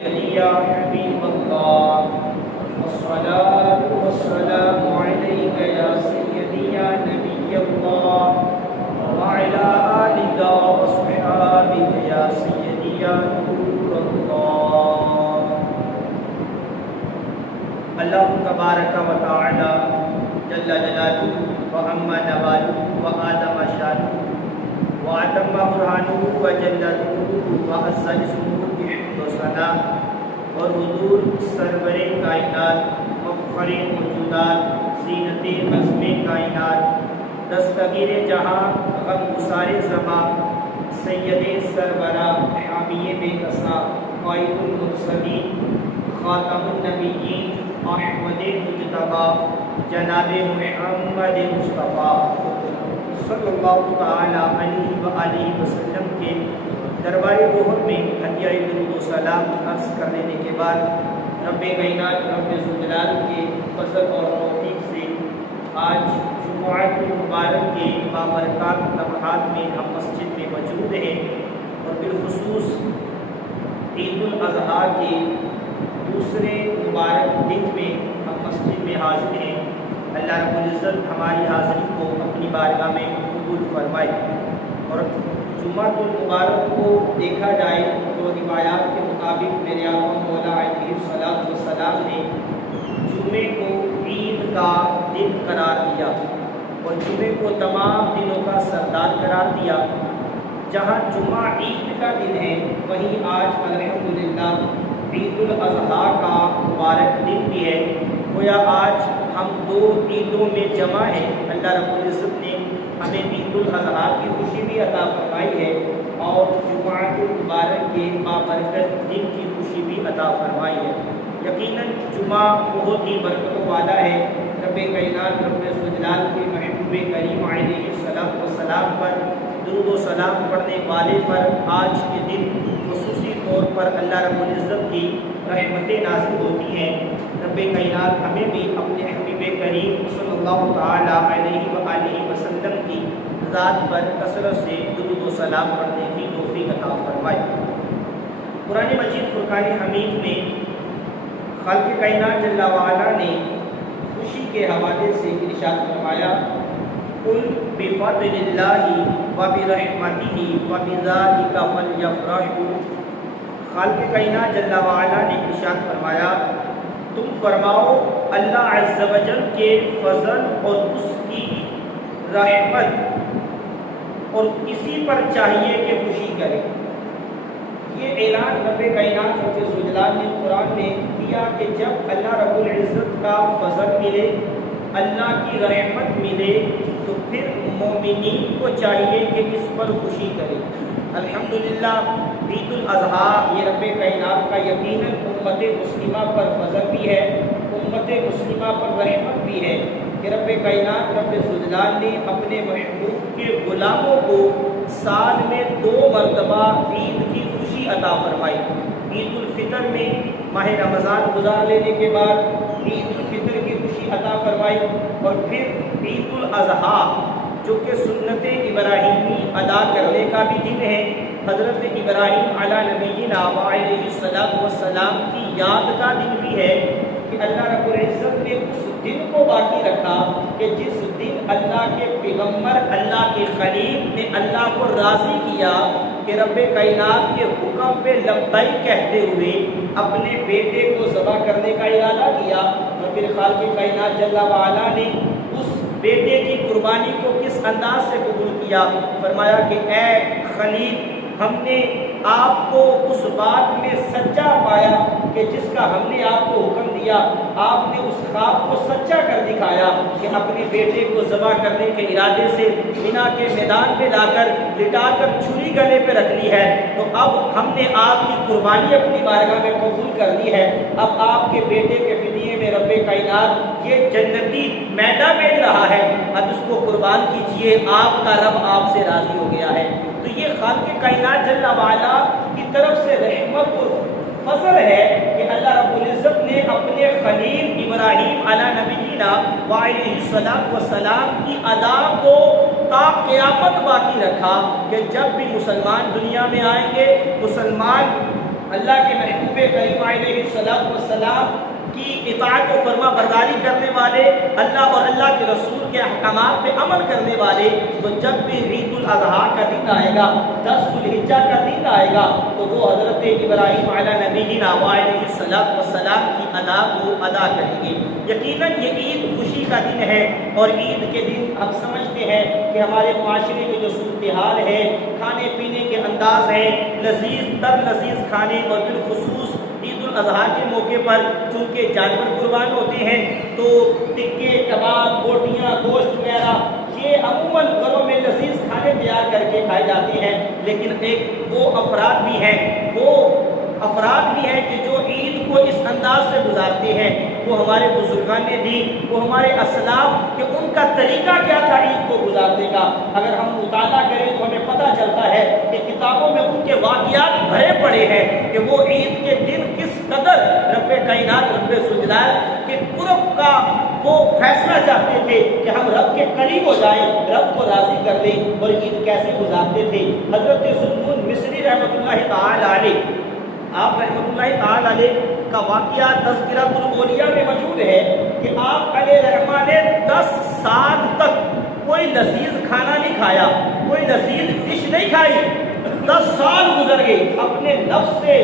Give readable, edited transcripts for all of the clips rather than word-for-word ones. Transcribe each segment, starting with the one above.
يا حبيب الله والصلاة والسلام عليك يا سيدي يا نبي الله وعلى آلك وصحابك يا سيدي يا نور الله. اللہ تبارک و تعالی جل جلالہ وعم نوالہ وآدم شانہ وعتم برہانہ وجل ذکرہ وعز اسمہ و ثنا اور حضور سرور کائنات مفخر موجودات زینت عظم کائنات دستگیر جہاں غم گسار زمان سید سرورہ حامی بے کسا قائد المرسلین خاتم النبیین احمد مجتبی جناب محمد مصطفیٰ صلی اللہ تعالی علیہ وآلہ وسلم کے دربار گوہر میں ہدیہ درود و سلام عرض کر لینے کے بعد رب کائنات رب ذوالجلال کے فضل اور توفیق سے آج جمعۃ المبارک کے بابرکات لمحات میں ہم مسجد میں موجود ہیں اور بالخصوص عید الاضحیٰ کے دوسرے مبارک دن میں ہم مسجد میں حاضر ہیں. اللہ رب العزت ہماری حاضری کو اپنی بارگاہ میں قبول فرمائے. اور جمعۃ المبارک کو دیکھا جائے تو روایات کے مطابق میرے آقا مولا علیہ الصلوۃ والسلام نے جمعے کو عید کا دن قرار دیا اور جمعے کو تمام دنوں کا سردار قرار دیا. جہاں جمعہ عید کا دن ہے وہیں آج الحمدللہ عید الاضحیٰ کا مبارک دن بھی ہے. گویا آج ہم دو عیدوں میں جمع ہیں. اللہ رب العزت نے ہمیں عید الاضحیٰ کی خوشی بھی عطا فرمائی ہے اور جمعۃ المبارک کے بابرکت دن کی خوشی بھی عطا فرمائی ہے. یقیناً جمعہ بہت ہی برکتوں والا ہے. رب کائنات رب ذوالجلال کے محبوب کریم علیہ الصلوۃ والسلام پر درود و سلام پڑھنے والے پر آج کے دن خصوصی طور پر اللہ رب العزت کی رحمتیں نازل ہوتی ہیں. رب کائنات ہمیں بھی اپنے حبیب کریم صلی اللہ تعالی علیہ وآلہ وسلم کی ذات پر کثرت سے درود و سلام پڑھنے کی توفیق عطا فرمائے. قرآن مجید فرقان حمید میں خالق کائنات جل وعلا نے خوشی کے حوالے سے ارشاد فرمایا قل بفضل اللہ وبرحمتہ فبذلک فلیفرحوا. خالق کائنات جل وعلا نے ارشاد فرمایا تم فرماؤ اللہ عز و جل کے فضل اور اس کی رحمت اور اسی پر چاہیے کہ خوشی کرے. یہ اعلان رب کائنات رب ذوالجلال نے قرآن میں کیا کہ جب اللہ رب العزت کا فضل ملے اللہ کی رحمت ملے تو پھر مومنین کو چاہیے کہ اس پر خوشی کرے. الحمدللہ عید الاضحیٰ یہ رب کائنات کا یقیناً امت مسلمہ پر فضل بھی ہے امت مسلمہ پر رحمت بھی ہے کہ رب کائنات رب ذوالجلال نے اپنے محبوب کے غلاموں کو سال میں 2 مرتبہ عید کی خوشی عطا فرمائی. عید الفطر میں ماہ رمضان گزار لینے کے بعد عید الفطر کی خوشی عطا فرمائی اور پھر عید الاضحیٰ جو کہ سنت ابراہیمی ادا کرنے کا بھی دن ہے. حضرت ابراہیم علی نبینا وعلیہ الصلوۃ والسلام کی یاد کا دن بھی ہے کہ اللہ رب العزت نے اس دن کو باقی رکھا کہ جس دن اللہ کے پیغمبر اللہ کے خلیل نے اللہ کو راضی کیا کہ رب کائنات کے حکم پہ لبیک کہتے ہوئے اپنے بیٹے کو ذبح کرنے کا ارادہ کیا. اور پھر خالق کائنات جل وعلا نے اس بیٹے کی قربانی کو کس انداز سے قبول کیا. فرمایا کہ اے خلیل ہم نے آپ کو اس بات میں سچا پایا کہ جس کا ہم نے آپ کو حکم دیا آپ نے اس خواب کو سچا کر دکھایا کہ اپنے بیٹے کو ذبح کرنے کے ارادے سے مینا کے میدان میں لا کر لٹا کر چھری گلے پہ رکھ لی ہے. تو اب ہم نے آپ کی قربانی اپنی بارگاہ میں قبول کر لی ہے. اب آپ کے بیٹے کے فدیے میں رب کائنات یہ جنتی میدہ بیچ رہا ہے اب اس کو قربان کیجئے آپ کا رب آپ سے راضی ہو گیا ہے. تو یہ خالق کائنات جل وعلا کی طرف سے رحمت اور فضل ہے کہ اللہ رب العزت نے اپنے خلیل ابراہیم علی نبینا وعلیہ الصلوۃ والسلام کی ادا کو تا قیامت باقی رکھا کہ جب بھی مسلمان دنیا میں آئیں گے مسلمان اللہ کے محبوب کریم علیہ السلام کی اطاعت و فرما برداری کرنے والے، اللہ اور اللہ کے رسول کے احکامات پہ عمل کرنے والے، تو جب بھی عید الاضحیٰ کا دن آئے گا، 10 ذو الحجہ کا دن آئے گا، تو وہ حضرت ابراہیم علیہ نبینا علیہ السلام کی ادا کو ادا کریں گے۔ یقیناً یہ عید خوشی کا دن ہے، اور عید کے دن ہم سمجھتے ہیں کہ ہمارے معاشرے میں جو صورتحال ہے، کھانے پینے کے انداز ہیں، لذیذ کھانے، اور بالخصوص عید الاضحیٰ کے موقع پر چونکہ جانور قربان ہوتے ہیں تو ٹکے، کباب، بوٹیاں، گوشت وغیرہ یہ عموماً گھروں میں لذیذ کھانے تیار کر کے کھائے جاتے ہیں، لیکن ایک وہ افراد بھی ہیں کہ جو عید کو اس انداز سے گزارتے ہیں۔ وہ ہمارے بزرگان دین، وہ ہمارے اسلاف، کہ ان کا طریقہ کیا تھا عید کو گزارنے کا۔ اگر ہم مطالعہ کریں تو ہمیں پتہ چلتا ہے کہ کتابوں میں ان کے واقعات بھرے پڑے ہیں کہ وہ عید کے دن کس قدر رب کائنات، رب ذوالجلال کے قرب کا وہ فیصلہ چاہتے تھے کہ ہم رب کے قریب ہو جائیں، رب کو راضی کر دیں، اور عید کیسے گزارتے تھے۔ حضرت ذوالنون مصری رحمۃ اللہ تعالی علیہ، آپ رحمۃ اللہ تعالی علیہ کا واقعہ تذکرۃ الاولیاء میں موجود ہے کہ آپ علیہ رحمٰ نے 10 سال تک کوئی لذیذ کھانا نہیں کھایا، کوئی لذیذ ڈش نہیں کھائی۔ 10 سال گزر گئے، اپنے نفس سے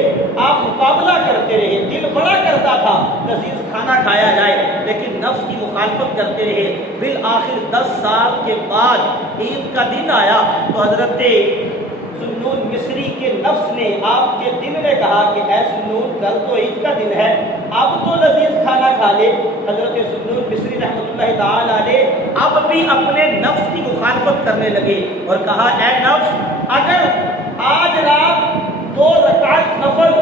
آپ مقابلہ کرتے رہے، دل بڑا کرتا تھا لذیذ کھانا کھایا جائے، لیکن نفس کی مخالفت کرتے رہے۔ بالآخر 10 سال کے بعد عید کا دن آیا تو حضرت ذوالنون مصری کے نفس نے، آپ کے دل نے کہا کہ اے ذوالنون، کل تو عید کا دن ہے، اب تو لذیذ کھانا کھا لے۔ حضرت ذوالنون مصری رحمۃ اللہ تعالی علیہ اب بھی اپنے نفس کی مخالفت کرنے لگے اور کہا اے نفس، اگر آج رات 2 رکعت نفل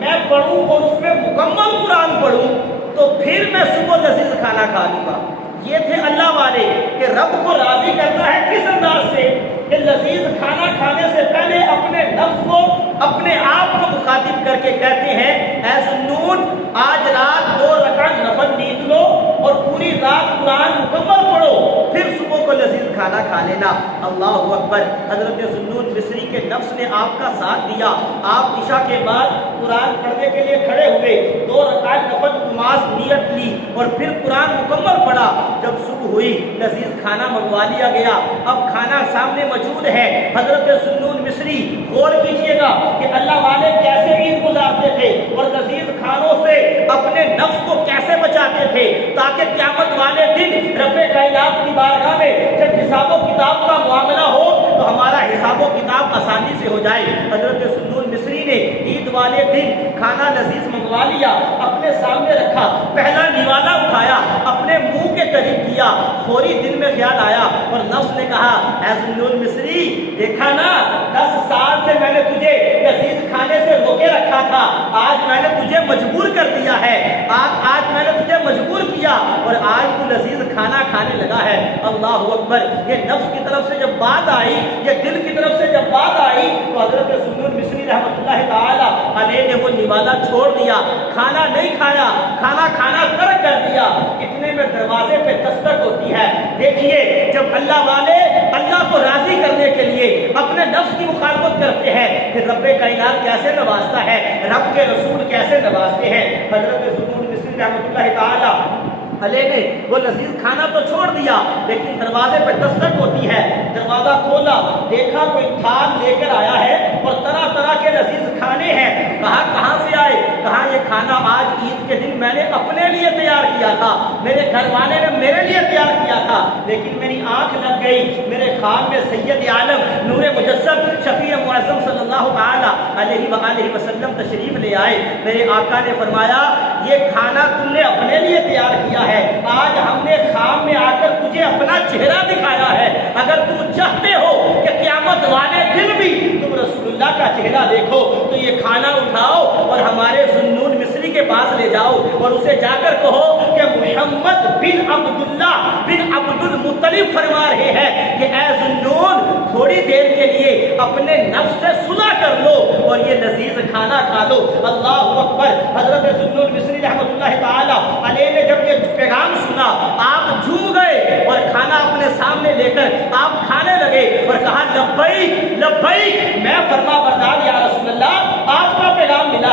میں پڑھوں اور اس میں مکمل قرآن پڑھوں تو پھر میں صبح لذیذ کھانا کھا لوں گا۔ یہ تھے اللہ والے کہ رب کو راضی کرتا ہے کس انداز سے کہ لذیذ کھانا کھانے سے پہلے اپنے نفس کو، اپنے آپ کو مخاطب کر کے کہتے ہیں اے ذوالنون، آج رات 2 رکعت نفل نیند لو اور پوری رات قرآن مکمل پڑھو، پھر صبح کو لذیذ کھانا کھا لینا۔ اللہ اکبر۔ حضرت ذوالنون مصری کے نفس نے آپ کا ساتھ دیا، آپ عشاء کے بعد قرآن پڑھنے کے لیے کھڑے ہوئے، 2 رکعت نفل نماز نیت لی اور پھر قرآن مکمل پڑھا۔ جب صبح ہوئی لذیذ کھانا منگوا لیا گیا، اب کھانا سامنے موجود ہے۔ حضرت ذوالنون مصری غور کیجئے گا کہ اللہ والے کیسے عید گزارتے تھے اور لذیذ کھانوں سے اپنے نفس کو کیسے بچاتے تھے تاکہ قیامت والے دن رب کائنات کی بارگاہ میں جب حساب و کتاب کا معاملہ ہو تو ہمارا حساب و کتاب آسانی سے ہو جائے۔ حضرت ذوالنون مصری نے عید والے دن کھانا لذیذ منگوا لیا، اپنے سامنے رکھا، پہلا نوالا اٹھایا، اپنے منہ کے قریب کیا، فوری دل میں خیال آیا اور نفس نے کہا اے ذوالنون مصری، دیکھا نا 10 سال سے میں نے تجھے لذیذ کھانے سے روکے رکھا تھا، آج میں نے تجھے مجبور کر دیا ہے، آج میں نے تجھے مجبور کیا اور آج تو لذیذ کھانا کھانے لگا ہے۔ اللہ اکبر۔ یہ نفس کی طرف سے جب بات آئی، یہ دل کی طرف سے جب بات آئی تو حضرت ذوالنون مصری رحمۃ اللہ تعالی علیہ نے وہ نوالا چھوڑ دیا، کھانا نہیں کھایا، کھانا کھانا ترک کر دیا۔ اتنے میں دروازے پہ دستک ہوتی ہے۔ دیکھیے جب اللہ والے اللہ کو راضی کرنے کے لیے اپنے نفس کی مخالفت کرتے ہیں کہ رب کائنات کیسے نوازتا ہے، رب کے رسول کیسے نوازتے ہیں۔ حضرت ذوالنون مصری رحمۃ اللہ تعالی علیہ نے وہ لذیذ کھانا تو چھوڑ دیا، لیکن دروازے پہ دستک ہوتی ہے۔ دروازہ کھولا، دیکھا کوئی تھال لے کر آیا ہے اور طرح طرح کے لذیذ کھانے ہیں۔ کہا کہاں سے آئے؟ کہا یہ کھانا آج عید کے دن میں نے اپنے لیے تیار کیا تھا، میرے گھر والے نے میرے لیے تیار کیا تھا، لیکن میری آنکھ لگ گئی، میرے خواب میں سید عالم نور مجسم شفیع معظم صلی اللہ تعالی علیہ وآلہ وسلم تشریف لے آئے۔ میرے آقا نے فرمایا یہ کھانا تم نے اپنے لیے تیار کیا ہے، آج ہم نے خواب میں آ کر تجھے اپنا چہرہ دکھایا ہے، اگر تم چاہتے ہو کہ قیامت والے دن بھی تم رسول اللہ کا چہرہ دیکھو تو یہ کھانا اٹھاؤ اور ہمارے ذوالنون مصری کے پاس لے جاؤ اور اسے جا کر کہو کہ محمد بن عبداللہ بن عبد المطلب فرما رہے ہیں کہ اے ذوالنون تھوڑی دیر کے لیے اپنے نفس سے صلح کر لو اور یہ لذیذ کھانا کھا لو۔ اللہ اکبر۔ حضرت ذوالنون مصری رحمۃ اللہ تعالی علیہ نے جب یہ پیغام سنا آپ جھوم گئے اور کھانا اپنے سامنے لے کر آپ کھانے لگے اور کہا لبیک لبیک، میں فرما بردار یا رسول اللہ، آپ کا پیغام ملا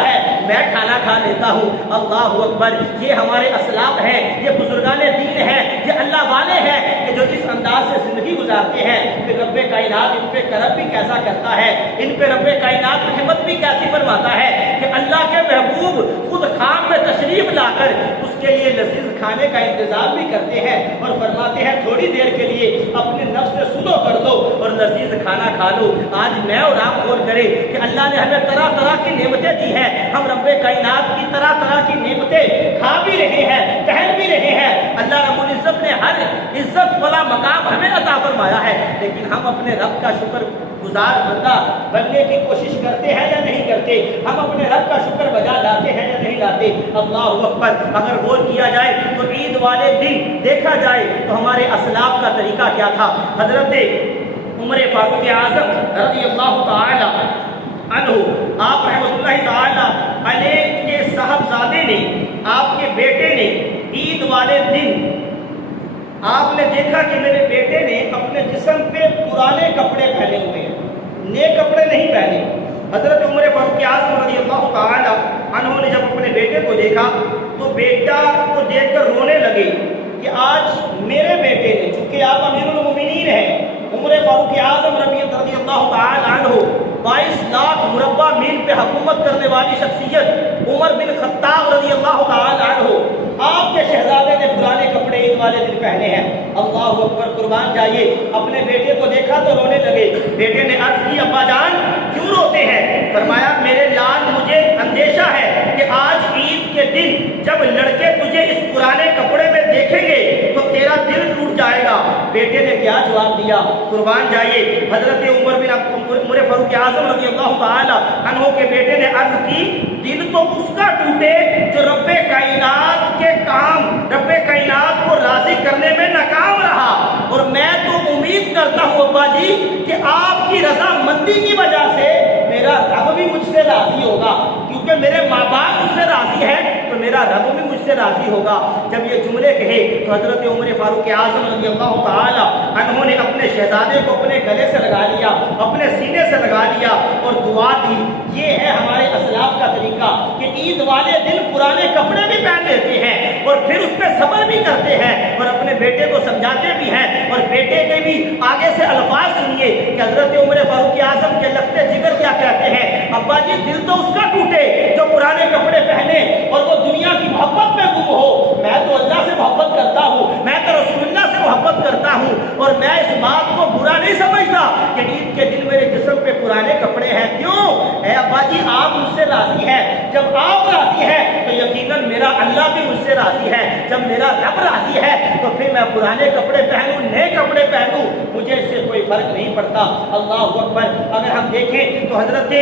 میں کھانا کھا لیتا ہوں۔ اللہ اکبر، یہ ہمارے اسلاف ہیں، یہ بزرگان دین ہیں، یہ اللہ والے ہیں کہ جو اس انداز سے زندگی گزارتے ہیں کہ رب کائنات ان پہ کرم بھی کیسا کرتا ہے، ان پہ رب کائنات رحمت بھی کیسی فرماتا ہے کہ اللہ کے محبوب خود خام میں تشریف لا کر اس کے لیے لذیذ کھانے کا انتظام بھی کرتے ہیں اور فرماتے ہیں تھوڑی دیر کے لیے اپنے نفس سے سلو کر دو اور لذیذ کھانا کھا لو۔ آج میں اور آپ غور کریں کہ اللہ نے ہمیں طرح طرح کی نعمتیں دی ہیں، ہم رب کائنات کی طرح طرح کی نعمتیں کھا بھی رہے ہیں، پہن بھی رہے ہیں۔ اللہ رب العزت نے ہر عزت والا مقام ہمیں عطا فرمایا ہے، لیکن ہم اپنے رب کا شکر گزار بندہ بننے کی کوشش کرتے ہیں یا نہیں کرتے؟ ہم اپنے رب کا شکر بجا لاتے ہیں یا نہیں لاتے؟ اللہ اکبر، اگر غور کیا جائے تو عید والے دن دیکھا جائے تو ہمارے اسلاف کا طریقہ کیا تھا۔ حضرت عمر فاروق اعظم رضی اللہ تعالی عنہ، آپ رحمۃ اللہ تعالی علیہ کے صاحبزادے نے، آپ کے بیٹے نے عید والے دن آپ نے دیکھا کہ میرے بیٹے نے اپنے جسم پہ پرانے کپڑے پہنے ہوئے ہیں، نئے کپڑے نہیں پہنے۔ حضرت عمر فاروق اعظم رضی اللہ تعالی عنہ نے جب اپنے بیٹے کو دیکھا تو بیٹا کو دیکھ کر رونے لگے کہ آج میرے بیٹے نے، چونکہ آپ امیر المومنین ہیں، عمر فاروق اعظم رضی اللہ تعالی عنہ 22 لاکھ مربع میل پہ حکومت کرنے والی شخصیت عمر بن خطاب رضی اللہ تعالی عنہ، آپ کے شہزادے نے پرانے کپڑے عید والے دن پہنے ہیں۔ اللہ اکبر، قربان جائیے، اپنے بیٹے کو دیکھا تو رونے لگے۔ بیٹے نے عرض کی ابا جان کیوں روتے ہیں؟ فرمایا میرے لال مجھے اندیشہ ہے کہ آج عید کے دن جب لڑکے تجھے اس پرانے کپڑے میں دیکھیں گے تو تیرا دل ٹوٹ جائے گا۔ بیٹے نے کیا جواب دیا؟ قربان جائیے، حضرت عمر فاروق اعظم رضی اللہ تعالی عنہ کے بیٹے نے عرض کی دل تو اس کا ٹوٹے جو رب کائنات کے کام، رب کائنات کو راضی کرنے میں ناکام رہا، اور میں تو امید کرتا ہوں ابا جی کہ آپ کی رضامندی کی وجہ سے میرا رب بھی مجھ سے راضی ہوگا، کیونکہ میرے ماں باپ مجھ سے راضی ہے تو میرا رب بھی مجھ سے راضی ہوگا۔ جب یہ جملے کہے تو حضرت عمر فاروق اعظم رضی اللہ تعالی عنہ نے اپنے شہزادے کو اپنے گلے سے لگا لیا، اپنے سینے سے لگا لیا اور دعا دی۔ یہ ہے ہمارے اسلاف کا طریقہ کہ عید والے دن پرانے کپڑے بھی پہن لیتے ہیں اور پھر اس پہ صبر بھی کرتے ہیں اور اپنے بیٹے کو سمجھاتے بھی ہیں، اور بیٹے کے بھی آگے سے الفاظ سنیے کہ حضرت عمر فاروق اعظم کے لختے جگر کیا کہتے ہیں، ابا جی دل تو اس کا ٹوٹے جو پرانے کپڑے پہنے اور وہ دنیا کی محبت میں گم ہو۔ میں تو اللہ سے محبت کرتا ہوں، میں تو رسول اللہ سے محبت کرتا ہوں، اور میں اس بات کو برا نہیں سمجھتا کہ عید کے دن میرے جسم پہ پرانے کپڑے ہیں۔ کیوں؟ اے ابا جی آپ مجھ سے راضی ہیں، جب آپ راضی ہیں تو یقیناً میرا اللہ بھی مجھ سے راضی ہے، جب میرا رب راضی ہے تو پھر میں پرانے کپڑے پہنوں نئے کپڑے پہنوں مجھے اس سے کوئی فرق نہیں پڑتا۔ اللہ اکبر، اگر ہم دیکھیں تو حضرت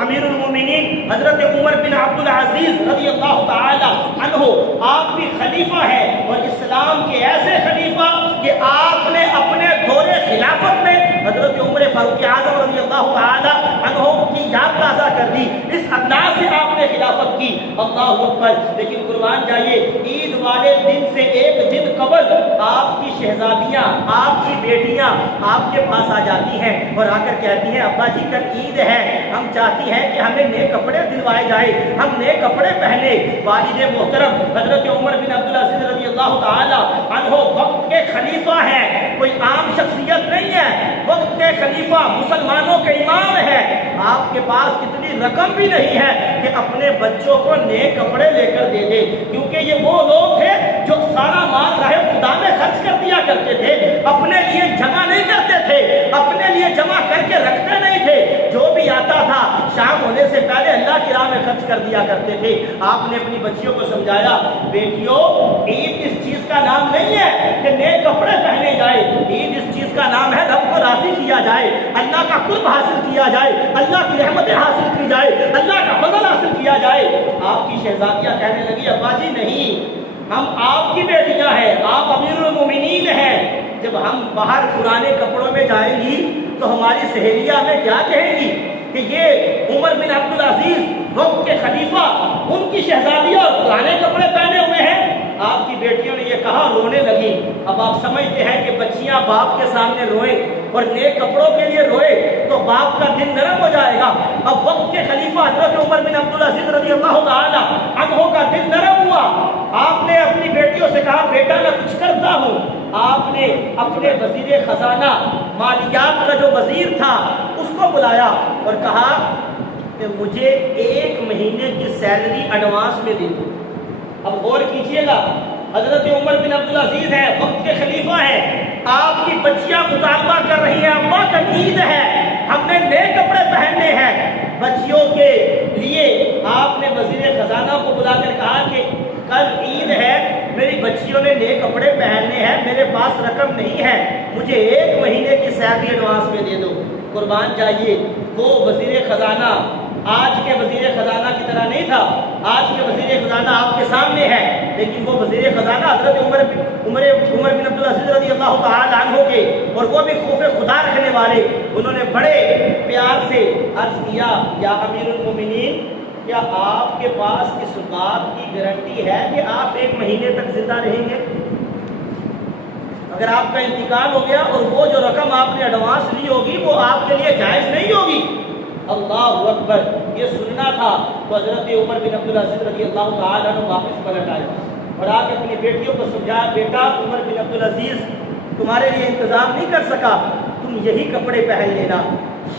امیر المومنین حضرت عمر بن عبد العزیز رضی اللہ تعالی عنہ، آپ بھی خلیفہ ہیں اور اسلام کے ایسے خلیفہ کہ آپ نے اپنے دور خلافت میں حضرت عمر فاروق اعظم رضی اللہ تعالی عنہ کی یاد تازہ کر دی، اس انداز سے آپ نے خلافت کی۔ اللہ اکبر، لیکن قربان جائیے عید والے دن سے ایک دن قبل آپ کی شہزادیاں، آپ کی بیٹیاں آپ کے پاس آ جاتی ہیں اور آ کر کہتی ہیں ابا جی کل عید ہے، ہم چاہتی ہیں کہ ہمیں نئے کپڑے دلوائے جائے، ہم نئے کپڑے پہنے۔ والد محترم حضرت عمر بن عبد العزیز رضی اللہ تعالی عنہ وقت کے خلیفہ ہیں، کوئی عام شخصیت نہیں ہے، وقت کے خلیفہ مسلمانوں کے امام ہیں۔ آپ کے پاس اتنی رقم بھی نہیں ہے کہ اپنے بچوں کو نئے کپڑے لے کر دے دے، کیونکہ یہ وہ لوگ تھے جو سارا مال راہ خدا میں خرچ کر دیا کرتے تھے، اپنے لیے جمع نہیں کرتے تھے، اپنے لیے جمع کر کے رکھتے نہیں تھے، جو بھی آتا تھا شام ہونے سے پہلے اللہ کی راہ میں خرچ کر دیا کرتے تھے۔ آپ نے اپنی بچیوں کو سمجھایا بیٹیوں عید اس چیز کا نام نہیں ہے کہ نئے کپڑے پہنے جائے، عید اس چیز کا نام ہے رب کو راضی کیا جائے، اللہ کا قرب حاصل کیا جائے، اللہ کی رحمتیں حاصل کی جائے، اللہ کا فضل حاصل کیا جائے۔ آپ کی شہزادیاں کہنے لگی ابا جی نہیں، ہم آپ کی بیٹیاں ہیں، آپ امیر المومنین ہیں، جب ہم باہر پرانے کپڑوں میں جائیں گی تو ہماری سہیلیاں ہمیں کیا کہیں گی کہ یہ عمر بن عبد العزیز وقت کے خلیفہ، ان کی شہزادیاں اور پرانے کپڑے پہنے ہوئے ہیں۔ آپ کی بیٹیوں نے یہ کہا، رونے لگی۔ اب آپ سمجھتے ہیں کہ بچیاں باپ کے سامنے روئیں اور نئے کپڑوں کے لیے روئے تو باپ کا دل نرم ہو جائے گا۔ اب وقت کے خلیفہ حضرت عمر بن عبدالعزیز رضی اللہ تعالی عنہ کا دل نرم ہوا. آپ نے اپنی بیٹیوں سے کہا بیٹا میں کچھ کرتا ہوں. آپ نے اپنے وزیر خزانہ مالیات کا جو وزیر تھا اس کو بلایا اور کہا کہ مجھے 1 مہینے کی سیلری ایڈوانس میں دے دو. اب غور کیجئے گا, حضرت عمر بن عبدالعزیز ہے, وقت کے خلیفہ ہیں, آپ کی بچیاں مطالبہ کر رہی ہیں ابا کل عید ہے, ہم نے نئے کپڑے پہننے ہیں. بچیوں کے لیے آپ نے وزیر خزانہ کو بلا کر کہا کہ کل عید ہے, میری بچیوں نے نئے کپڑے پہننے ہیں, میرے پاس رقم نہیں ہے, مجھے 1 مہینے کی سیلری ایڈوانس میں دے دو. قربان جائیے وہ وزیر خزانہ آج کے وزیر خزانہ کی طرح نہیں تھا. آج کے وزیر خزانہ آپ کے سامنے ہے, لیکن وہ وزیر خزانہ حضرت عمر بن عبدالعزیز رضی اللہ تعالی عنہ کے, اور وہ بھی خوف خدا رکھنے والے. انہوں نے بڑے پیار سے عرض کیا یا امیر المومنین, کیا آپ کے پاس اس بات کی گارنٹی ہے کہ آپ 1 مہینے تک زندہ رہیں گے؟ اگر آپ کا انتقال ہو گیا اور وہ جو رقم آپ نے ایڈوانس لی ہوگی وہ آپ کے لیے جائز نہیں ہوگی. اللہ اکبر, یہ سننا تھا تو حضرت عمر بن عبدالعزیز رضی اللہ تعالیٰ عنہ واپس پلٹ آئے اور آ کے اپنی بیٹیوں کو سمجھایا بیٹا عمر بن عبدالعزیز تمہارے لیے انتظام نہیں کر سکا, تم یہی کپڑے پہن لینا.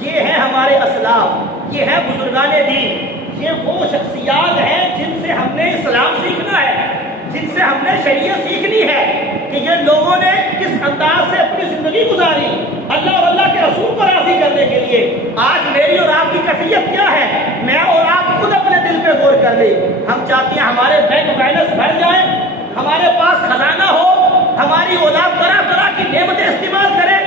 یہ ہیں ہمارے اسلاف, یہ ہیں بزرگان دین, یہ وہ شخصیات ہیں جن سے ہم نے اسلام سیکھنا ہے, جن سے ہم نے شریعت سیکھنی ہے کہ یہ لوگوں نے کس انداز سے اپنی زندگی گزاری اللہ اور اللہ کے رسول کو راضی کرنے کے لیے. آج میری اور آپ کی کیفیت کیا ہے, میں اور آپ خود اپنے دل پہ غور کر لیں. ہم چاہتے ہیں ہمارے بینک بیلنس بھر جائے, ہمارے پاس خزانہ ہو, ہماری اولاد طرح طرح کی نعمتیں استعمال کرے,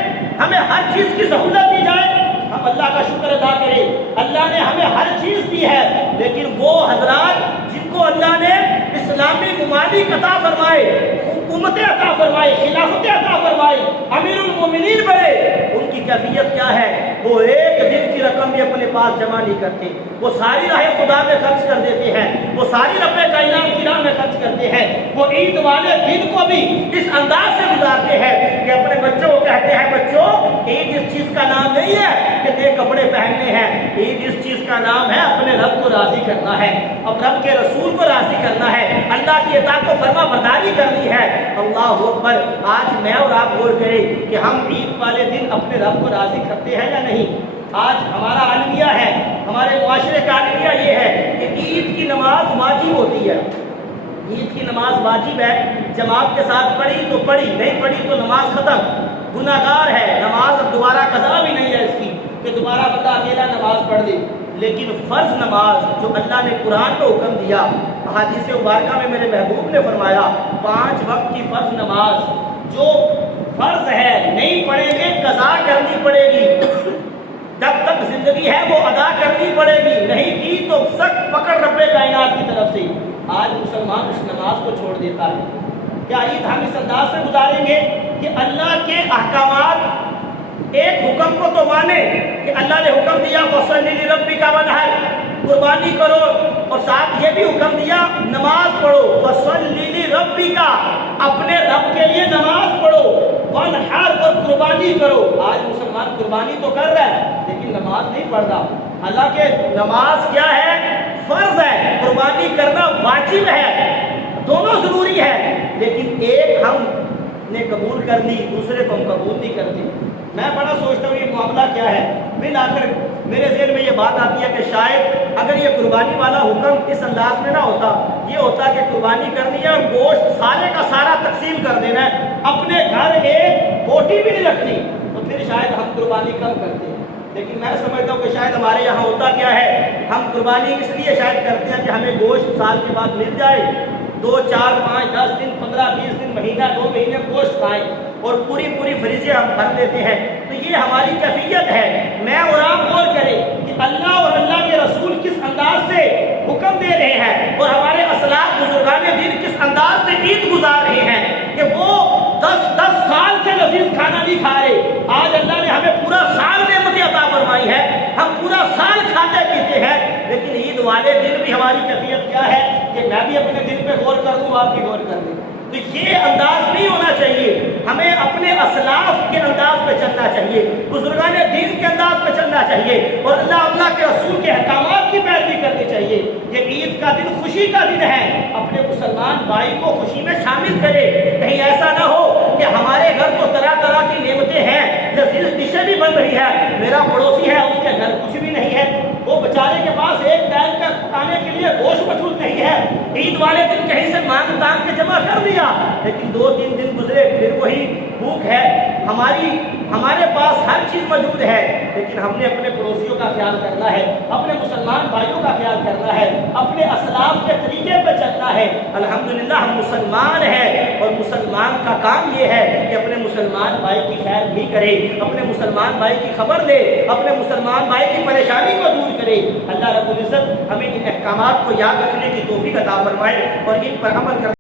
ہمیں ہر چیز کی سہولت دی جائے, ہم اللہ کا شکر ادا کریں. اللہ نے ہمیں ہر چیز دی ہے, لیکن وہ حضرات جن کو اللہ نے اسلامی ممالک عطا فرمائے, حکومتیں عطا فرمائے, خلافتیں عطا فرمائی, امیر المومنین بڑے, ان کی کیفیت کیا ہے؟ وہ 1 دن کی رقم بھی اپنے پاس جمع نہیں کرتے, وہ ساری راہ خدا میں خرچ کر دیتے ہیں, وہ ساری رب کائنات کی راہ میں خرچ کرتے ہیں. وہ عید والے دن کو بھی اس انداز سے گزارتے ہیں کہ اپنے بچوں کو کہتے ہیں بچوں عید اس چیز کا نام نہیں ہے کہ نئے کپڑے پہننے ہیں, عید اس چیز کا نام ہے اپنے رب کو راضی کرنا ہے, اب رب کے رسول کو راضی کرنا ہے, اللہ کی اطاعت و فرما برداری کرنی ہے. اللہ اکبر. آج میں اور آپ غور کریں کہ ہم عید والے دن اپنے رب کو راضی کرتے ہیں یا نہیں. آج ہمارا عالمیہ ہے, ہمارے معاشرے کا عالمیہ یہ ہے کہ عید کی نماز واجب ہوتی ہے, عید کی نماز واجب ہے, جماعت کے ساتھ پڑھی تو پڑھی, نہیں پڑھی تو نماز ختم, گناہگار ہے, نماز اب دوبارہ قضا بھی نہیں ہے اس کی کہ دوبارہ بندہ اکیلا نماز پڑھ دے. لیکن فرض نماز جو اللہ نے قرآن کو حکم دیا, احادیث مبارکہ میں میرے محبوب نے فرمایا 5 وقت کی فرض نماز جو فرض ہے نہیں پڑھیں گے قضا کرنی پڑے گی, جب تک زندگی ہے وہ ادا کرنی پڑے گی, نہیں کی تو سخت پکڑ رب کائنات کی طرف سے. آج مسلمان اس نماز کو چھوڑ دیتا ہے. کیا عید ہم اس انداز سے گزاریں گے کہ اللہ کے احکامات ایک حکم کو تو مانے کہ اللہ نے حکم دیا فصلی لربک وانحر, قربانی کرو, اور ساتھ یہ بھی حکم دیا نماز پڑھو, فصلی لربک, اپنے رب کے لیے نماز پڑھو, وانحر, اور قربانی کرو. آج مسلمان قربانی تو کر رہا ہے لیکن نماز نہیں پڑھ رہا. حالانکہ نماز کیا ہے؟ فرض ہے, قربانی کرنا واجب ہے, دونوں ضروری ہے, لیکن ایک ہم نے قبول کر لی, دوسرے کو ہم قبول نہیں کرتے. میں بڑا سوچتا ہوں یہ معاملہ کیا ہے. بل آخر میرے ذہن میں یہ بات آتی ہے کہ شاید اگر یہ قربانی والا حکم اس انداز میں نہ ہوتا, یہ ہوتا کہ قربانی کرنی ہے اور گوشت سارے کا سارا تقسیم کر دینا ہے, اپنے گھر ایک بوٹی بھی نہیں رکھنی, تو پھر شاید ہم قربانی کم کرتے ہیں. لیکن میں سمجھتا ہوں کہ شاید ہمارے یہاں ہوتا کیا ہے, ہم قربانی اس لیے شاید کرتے ہیں کہ ہمیں گوشت سال کے بعد مل جائے, 2, 4, 5, 10 دن, 15, 20 دن, مہینہ, 2 مہینے گوشت کھائیں, اور پوری فریزیں ہم بھر لیتے ہیں. تو یہ ہماری کیفیت ہے. میں اور آپ غور کریں کہ اللہ اور اللہ کے رسول کس انداز سے حکم دے رہے ہیں, اور ہمارے اسلاف بزرگان دین کس انداز سے عید گزار رہے ہیں کہ وہ 10 سال سے لذیذ کھانا نہیں کھا رہے. آج اللہ نے ہمیں پورا سال نعمتیں عطا فرمائی ہے, ہم پورا سال کھاتے پیتے ہیں, لیکن عید والے دن بھی ہماری کیفیت کیا ہے کہ میں بھی اپنے دل پہ غور کر دوں, آپ بھی غور کر دیں. تو یہ انداز نہیں ہونا چاہیے. ہمیں اپنے اسلاف کے انداز پہ چلنا چاہیے، بزرگان دین کے انداز پہ چلنا چاہیے، اور اللہ کے رسول کے احکامات کی پیروی کرنی چاہیے۔ یہ عید کا دن خوشی کا دن ہے، اپنے مسلمان بھائی کو خوشی میں شامل کرے۔ کہیں ایسا نہ ہو کہ ہمارے گھر تو طرح طرح کی نعمتیں ہیں، لذیذ ڈشیں بھی بن رہی ہے، میرا پڑوسی ہے اس کے گھر کچھ بھی نہیں ہے، وہ بیچارے کے پاس ایک ٹائم کا پکانے کے لیے گوشت موجود نہیں ہے، عید والے دن کہیں سے مانگ تانگ کے جمع کر دیا، لیکن 2-3 دن گزرے پھر وہی بھوک ہے۔ ہمارے پاس ہر چیز موجود ہے، لیکن ہم نے اپنے پڑوسیوں کا خیال کرنا ہے، اپنے مسلمان بھائیوں کا خیال کرنا ہے، اپنے اسلاف کے طریقے پہ چلنا ہے۔ الحمدللہ ہم مسلمان ہیں، اور مسلمان کا کام یہ ہے کہ اپنے مسلمان بھائی کی خیر بھی کرے، اپنے مسلمان بھائی کی خبر لے، اپنے مسلمان بھائی کی پریشانی کو دور کرے۔ اللہ رب العزت ہمیں ان احکامات کو یاد رکھنے کی توفیق عطا فرمائے اور ان پر عمل کرنے